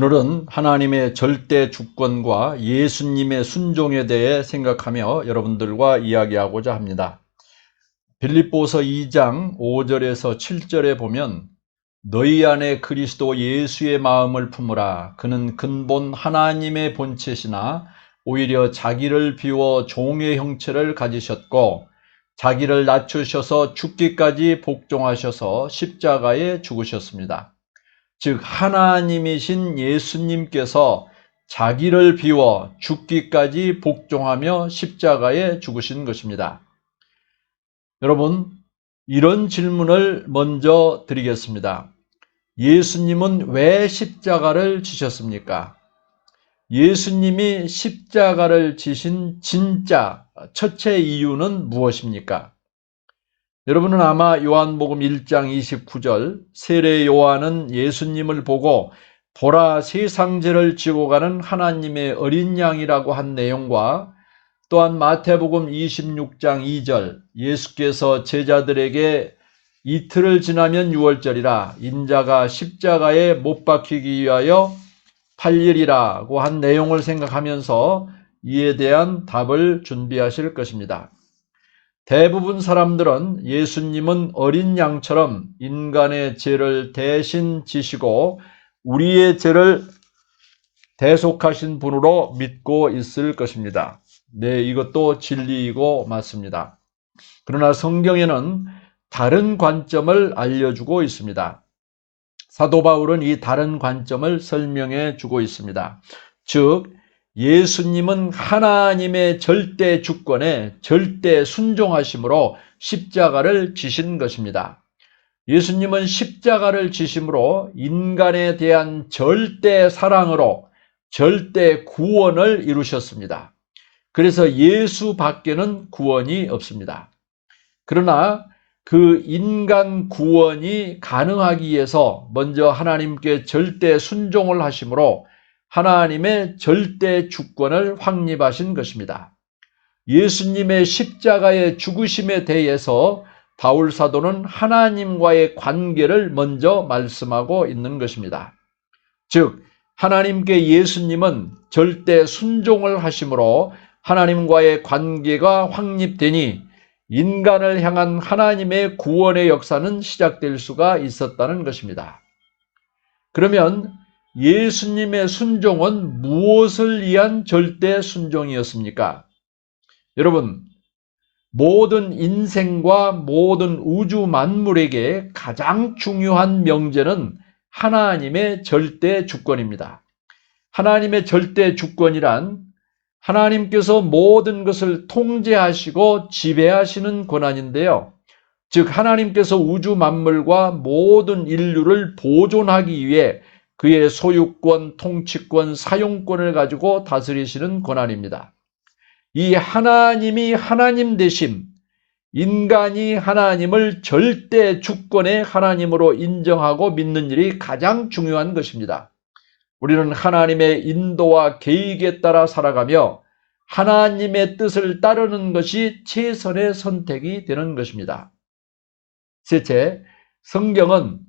오늘은 하나님의 절대 주권과 예수님의 순종에 대해 생각하며 여러분들과 이야기하고자 합니다. 빌립보서 2장 5절에서 7절에 보면 너희 안에 그리스도 예수의 마음을 품으라. 그는 근본 하나님의 본체시나 오히려 자기를 비워 종의 형체를 가지셨고 자기를 낮추셔서 죽기까지 복종하셔서 십자가에 죽으셨습니다. 즉 하나님이신 예수님께서 자기를 비워 죽기까지 복종하며 십자가에 죽으신 것입니다. 여러분, 이런 질문을 먼저 드리겠습니다. 예수님은 왜 십자가를 지셨습니까? 예수님이 십자가를 지신 진짜 첫째 이유는 무엇입니까? 여러분은 아마 요한복음 1장 29절 세례 요한은 예수님을 보고 보라 세상 죄를 지고 가는 하나님의 어린 양이라고 한 내용과 또한 마태복음 26장 2절 예수께서 제자들에게 이틀을 지나면 유월절이라 인자가 십자가에 못 박히기 위하여 팔리리라고 한 내용을 생각하면서 이에 대한 답을 준비하실 것입니다. 대부분 사람들은 예수님은 어린 양처럼 인간의 죄를 대신 지시고 우리의 죄를 대속하신 분으로 믿고 있을 것입니다. 네, 이것도 진리이고 맞습니다. 그러나 성경에는 다른 관점을 알려주고 있습니다. 사도 바울은 이 다른 관점을 설명해 주고 있습니다. 즉 예수님은 하나님의 절대 주권에 절대 순종하심으로 십자가를 지신 것입니다. 예수님은 십자가를 지심으로 인간에 대한 절대 사랑으로 절대 구원을 이루셨습니다. 그래서 예수 밖에는 구원이 없습니다. 그러나 그 인간 구원이 가능하기 위해서 먼저 하나님께 절대 순종을 하심으로 하나님의 절대 주권을 확립하신 것입니다. 예수님의 십자가의 죽으심에 대해서 바울 사도는 하나님과의 관계를 먼저 말씀하고 있는 것입니다. 즉 하나님께 예수님은 절대 순종을 하심으로 하나님과의 관계가 확립되니 인간을 향한 하나님의 구원의 역사는 시작될 수가 있었다는 것입니다. 그러면 예수님의 순종은 무엇을 위한 절대 순종이었습니까? 여러분, 모든 인생과 모든 우주 만물에게 가장 중요한 명제는 하나님의 절대 주권입니다. 하나님의 절대 주권이란 하나님께서 모든 것을 통제하시고 지배하시는 권한인데요. 즉 하나님께서 우주 만물과 모든 인류를 보존하기 위해 그의 소유권, 통치권, 사용권을 가지고 다스리시는 권한입니다. 이 하나님이 하나님 되심, 인간이 하나님을 절대 주권의 하나님으로 인정하고 믿는 일이 가장 중요한 것입니다. 우리는 하나님의 인도와 계획에 따라 살아가며 하나님의 뜻을 따르는 것이 최선의 선택이 되는 것입니다. 셋째, 성경은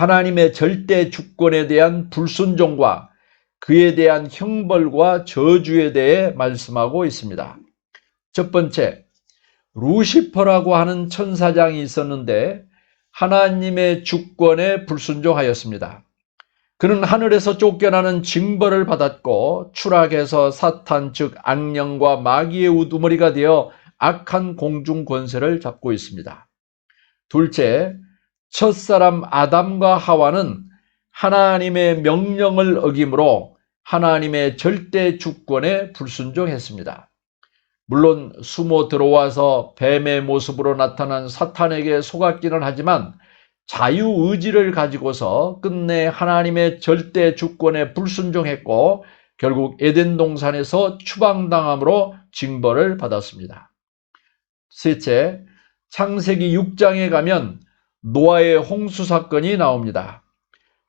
하나님의 절대 주권에 대한 불순종과 그에 대한 형벌과 저주에 대해 말씀하고 있습니다. 첫 번째, 루시퍼라고 하는 천사장이 있었는데 하나님의 주권에 불순종하였습니다. 그는 하늘에서 쫓겨나는 징벌을 받았고 추락해서 사탄 즉 악령과 마귀의 우두머리가 되어 악한 공중 권세를 잡고 있습니다. 둘째, 첫사람 아담과 하와는 하나님의 명령을 어김으로 하나님의 절대 주권에 불순종했습니다. 물론 숨어 들어와서 뱀의 모습으로 나타난 사탄에게 속았기는 하지만 자유의지를 가지고서 끝내 하나님의 절대 주권에 불순종했고 결국 에덴 동산에서 추방당함으로 징벌을 받았습니다. 셋째, 창세기 6장에 가면 노아의 홍수 사건이 나옵니다.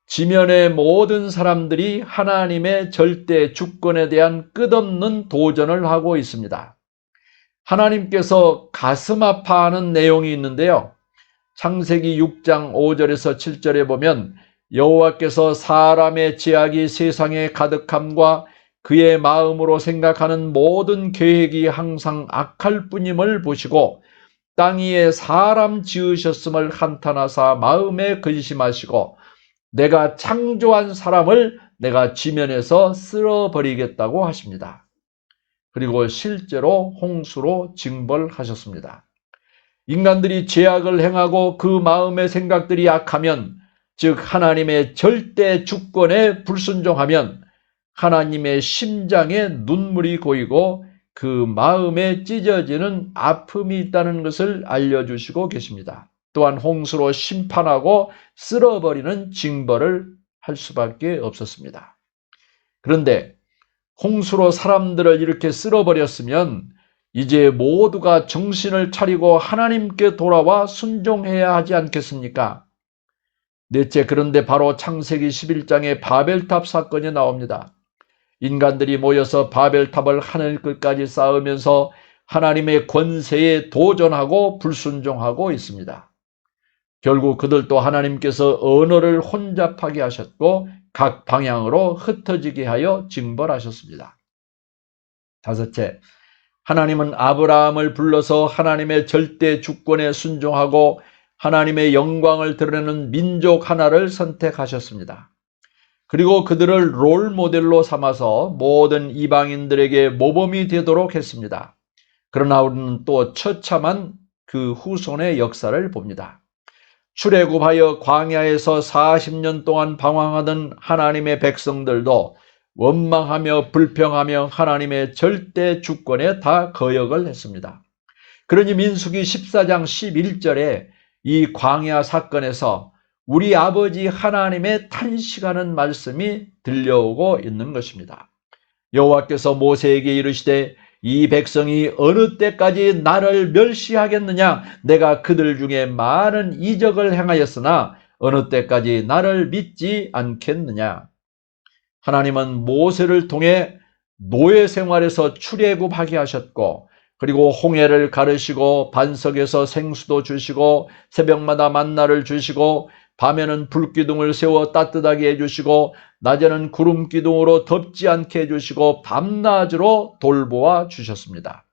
지면의 모든 사람들이 하나님의 절대 주권에 대한 끝없는 도전을 하고 있습니다. 하나님께서 가슴 아파하는 내용이 있는데요. 창세기 6장 5절에서 7절에 보면 여호와께서 사람의 죄악이 세상에 가득함과 그의 마음으로 생각하는 모든 계획이 항상 악할 뿐임을 보시고 땅 위에 사람 지으셨음을 한탄하사 마음에 근심하시고 내가 창조한 사람을 내가 지면에서 쓸어버리겠다고 하십니다. 그리고 실제로 홍수로 징벌하셨습니다. 인간들이 죄악을 행하고 그 마음의 생각들이 악하면, 즉 하나님의 절대 주권에 불순종하면 하나님의 심장에 눈물이 고이고 그 마음에 찢어지는 아픔이 있다는 것을 알려주시고 계십니다. 또한 홍수로 심판하고 쓸어버리는 징벌을 할 수밖에 없었습니다. 그런데 홍수로 사람들을 이렇게 쓸어버렸으면 이제 모두가 정신을 차리고 하나님께 돌아와 순종해야 하지 않겠습니까? 넷째, 그런데 바로 창세기 11장에 바벨탑 사건이 나옵니다. 인간들이 모여서 바벨탑을 하늘 끝까지 쌓으면서 하나님의 권세에 도전하고 불순종하고 있습니다. 결국 그들도 하나님께서 언어를 혼잡하게 하셨고 각 방향으로 흩어지게 하여 징벌하셨습니다. 다섯째, 하나님은 아브라함을 불러서 하나님의 절대 주권에 순종하고 하나님의 영광을 드러내는 민족 하나를 선택하셨습니다. 그리고 그들을 롤 모델로 삼아서 모든 이방인들에게 모범이 되도록 했습니다. 그러나 우리는 또 처참한 그 후손의 역사를 봅니다. 출애굽하여 광야에서 40년 동안 방황하던 하나님의 백성들도 원망하며 불평하며 하나님의 절대 주권에 다 거역을 했습니다. 그러니 민수기 14장 11절에 이 광야 사건에서 우리 아버지 하나님의 탄식하는 말씀이 들려오고 있는 것입니다. 여호와께서 모세에게 이르시되 이 백성이 어느 때까지 나를 멸시하겠느냐? 내가 그들 중에 많은 이적을 행하였으나 어느 때까지 나를 믿지 않겠느냐? 하나님은 모세를 통해 노예 생활에서 출애굽하게 하셨고 그리고 홍해를 가르시고 반석에서 생수도 주시고 새벽마다 만나를 주시고 밤에는 불기둥을 세워 따뜻하게 해주시고 낮에는 구름기둥으로 덥지 않게 해주시고 밤낮으로 돌보아 주셨습니다.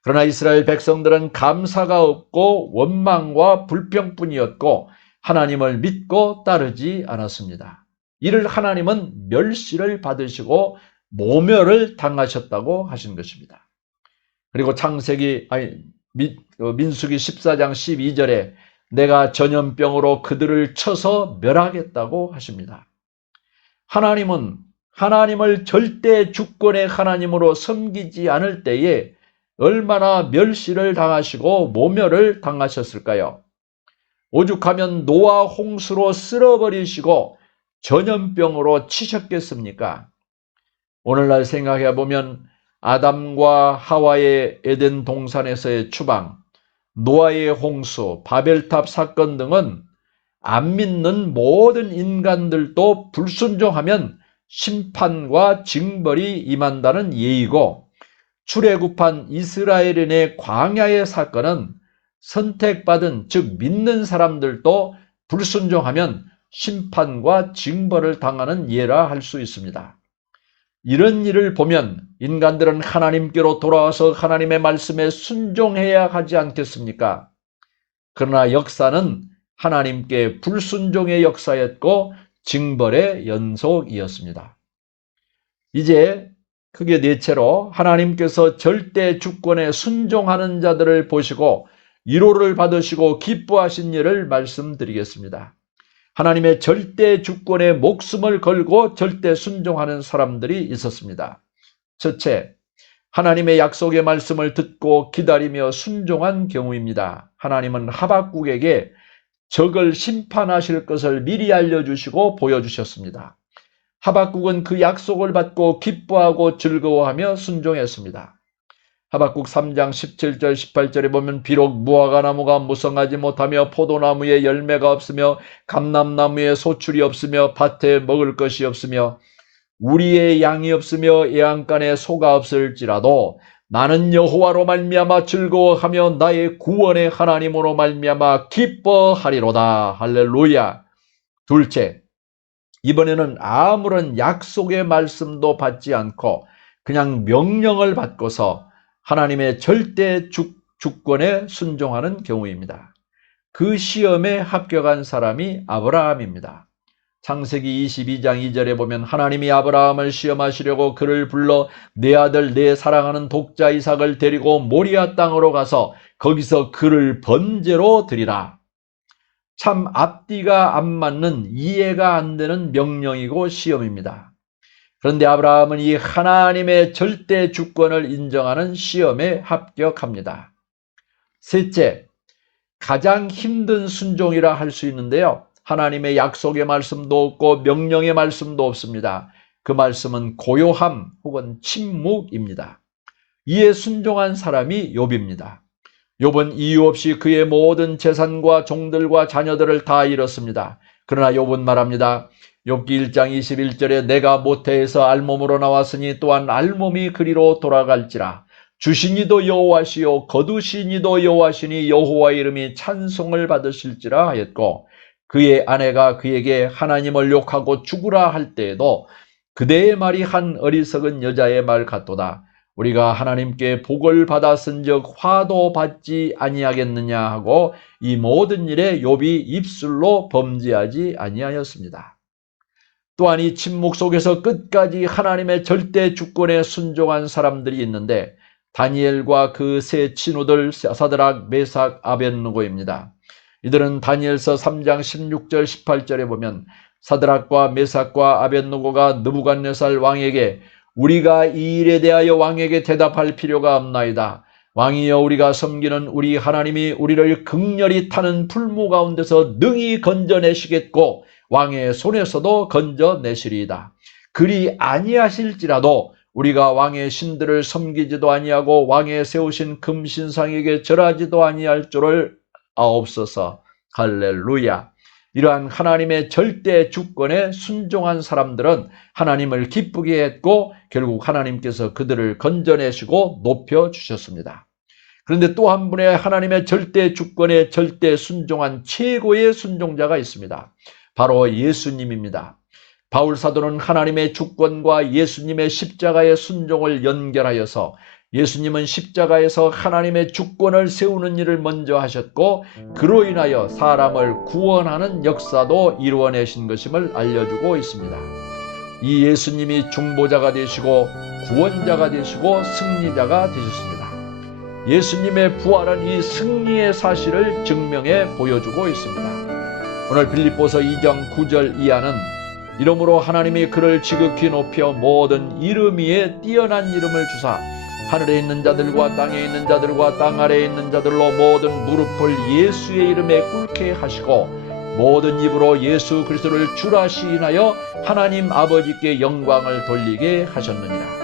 그러나 이스라엘 백성들은 감사가 없고 원망과 불평뿐이었고 하나님을 믿고 따르지 않았습니다. 이를 하나님은 멸시를 받으시고 모멸을 당하셨다고 하신 것입니다. 그리고 민수기 14장 12절에 내가 전염병으로 그들을 쳐서 멸하겠다고 하십니다. 하나님은 하나님을 절대 주권의 하나님으로 섬기지 않을 때에 얼마나 멸시를 당하시고 모멸을 당하셨을까요? 오죽하면 노아 홍수로 쓸어버리시고 전염병으로 치셨겠습니까? 오늘날 생각해 보면 아담과 하와의 에덴 동산에서의 추방, 노아의 홍수, 바벨탑 사건 등은 안 믿는 모든 인간들도 불순종하면 심판과 징벌이 임한다는 예의고, 출애굽한 이스라엘인의 광야의 사건은 선택받은, 즉 믿는 사람들도 불순종하면 심판과 징벌을 당하는 예라 할 수 있습니다. 이런 일을 보면 인간들은 하나님께로 돌아와서 하나님의 말씀에 순종해야 하지 않겠습니까? 그러나 역사는 하나님께 불순종의 역사였고 징벌의 연속이었습니다. 이제 크게 넷째로 하나님께서 절대 주권에 순종하는 자들을 보시고 위로를 받으시고 기뻐하신 일을 말씀드리겠습니다. 하나님의 절대 주권에 목숨을 걸고 절대 순종하는 사람들이 있었습니다. 첫째, 하나님의 약속의 말씀을 듣고 기다리며 순종한 경우입니다. 하나님은 하박국에게 적을 심판하실 것을 미리 알려주시고 보여주셨습니다. 하박국은 그 약속을 받고 기뻐하고 즐거워하며 순종했습니다. 하박국 3장 17절 18절에 보면 비록 무화과나무가 무성하지 못하며 포도나무에 열매가 없으며 감람나무에 소출이 없으며 밭에 먹을 것이 없으며 우리의 양이 없으며 애양간에 소가 없을지라도 나는 여호와로 말미암아 즐거워하며 나의 구원의 하나님으로 말미암아 기뻐하리로다. 할렐루야. 둘째, 이번에는 아무런 약속의 말씀도 받지 않고 그냥 명령을 받고서 하나님의 절대 주권에 순종하는 경우입니다. 그 시험에 합격한 사람이 아브라함입니다. 창세기 22장 2절에 보면 하나님이 아브라함을 시험하시려고 그를 불러 내 아들 내 사랑하는 독자 이삭을 데리고 모리아 땅으로 가서 거기서 그를 번제로 드리라. 참 앞뒤가 안 맞는, 이해가 안 되는 명령이고 시험입니다. 그런데 아브라함은 이 하나님의 절대 주권을 인정하는 시험에 합격합니다. 셋째, 가장 힘든 순종이라 할 수 있는데요. 하나님의 약속의 말씀도 없고 명령의 말씀도 없습니다. 그 말씀은 고요함 혹은 침묵입니다. 이에 순종한 사람이 욥입니다. 욥은 이유 없이 그의 모든 재산과 종들과 자녀들을 다 잃었습니다. 그러나 욥은 말합니다. 욥기 1장 21절에 내가 모태에서 알몸으로 나왔으니 또한 알몸이 그리로 돌아갈지라. 주신 이도 여호와시요 거두신 이도 여호와시니 여호와의 이름이 찬송을 받으실지라 하였고, 그의 아내가 그에게 하나님을 욕하고 죽으라 할 때에도 그대의 말이 한 어리석은 여자의 말 같도다. 우리가 하나님께 복을 받았은즉 화도 받지 아니하겠느냐 하고 이 모든 일에 욥이 입술로 범죄하지 아니하였습니다. 또한 이 침묵 속에서 끝까지 하나님의 절대 주권에 순종한 사람들이 있는데 다니엘과 그 세 친구들 사드락, 메삭, 아벳느고입니다. 이들은 다니엘서 3장 16절 18절에 보면 사드락과 메삭과 아벳느고가 느부갓네살 왕에게 우리가 이 일에 대하여 왕에게 대답할 필요가 없나이다. 왕이여 우리가 섬기는 우리 하나님이 우리를 극렬히 타는 풀무 가운데서 능히 건져내시겠고 왕의 손에서도 건져내시리이다. 그리 아니하실지라도 우리가 왕의 신들을 섬기지도 아니하고 왕의 세우신 금신상에게 절하지도 아니할 줄을 아옵소서. 할렐루야. 이러한 하나님의 절대 주권에 순종한 사람들은 하나님을 기쁘게 했고 결국 하나님께서 그들을 건져내시고 높여주셨습니다. 그런데 또 한 분의 하나님의 절대 주권에 절대 순종한 최고의 순종자가 있습니다. 바로 예수님입니다. 바울 사도는 하나님의 주권과 예수님의 십자가의 순종을 연결하여서 예수님은 십자가에서 하나님의 주권을 세우는 일을 먼저 하셨고 그로 인하여 사람을 구원하는 역사도 이루어내신 것임을 알려주고 있습니다. 이 예수님이 중보자가 되시고 구원자가 되시고 승리자가 되셨습니다. 예수님의 부활은 이 승리의 사실을 증명해 보여주고 있습니다. 오늘 빌립보서 2장 9절 이하는 이러므로 하나님이 그를 지극히 높여 모든 이름 위에 뛰어난 이름을 주사 하늘에 있는 자들과 땅에 있는 자들과 땅 아래에 있는 자들로 모든 무릎을 예수의 이름에 꿇게 하시고 모든 입으로 예수 그리스도를 주라 시인하여 하나님 아버지께 영광을 돌리게 하셨느니라.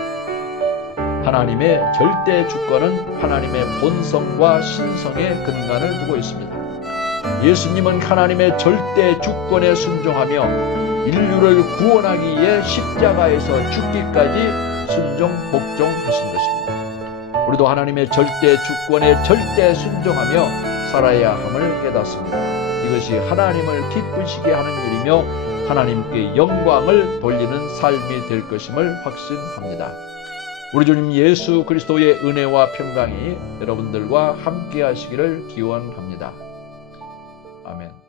하나님의 절대 주권은 하나님의 본성과 신성의 근간을 두고 있습니다. 예수님은 하나님의 절대 주권에 순종하며 인류를 구원하기 위해 십자가에서 죽기까지 순종 복종하신 것입니다. 우리도 하나님의 절대 주권에 절대 순종하며 살아야 함을 깨닫습니다. 이것이 하나님을 기쁘시게 하는 일이며 하나님께 영광을 돌리는 삶이 될 것임을 확신합니다. 우리 주님 예수 그리스도의 은혜와 평강이 여러분들과 함께 하시기를 기원합니다. 아멘.